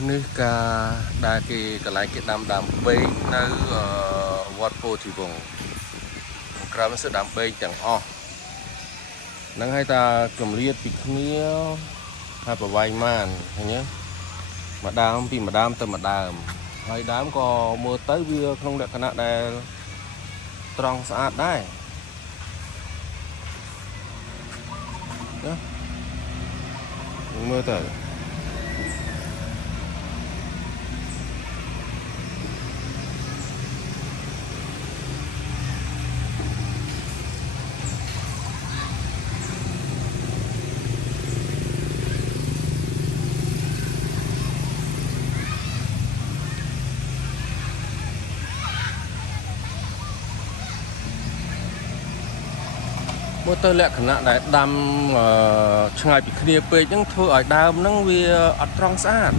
នេះការដែលគេកន្លែងគេដាំបេងនៅវត្តពោធិវង្សក្រៅសិដាំបេងទាំងអស់ហ្នឹងហើយតាគម្រាមពីគ្នាហើយប្រវាយម៉ានឃើញទេម្ដាមពីម្ដាមទៅម្ដាមហើយដើមក៏មើលទៅវាក្នុងលក្ខណៈដែលត្រង់ស្អាតដែរណាមើលទៅមើលទៅលក្ខណៈដែលដាំឆ្ងាយពីគ្នាពេកហ្នឹងធ្វើឲ្យដើមហ្នឹងវាអត់ត្រង់ស្អាត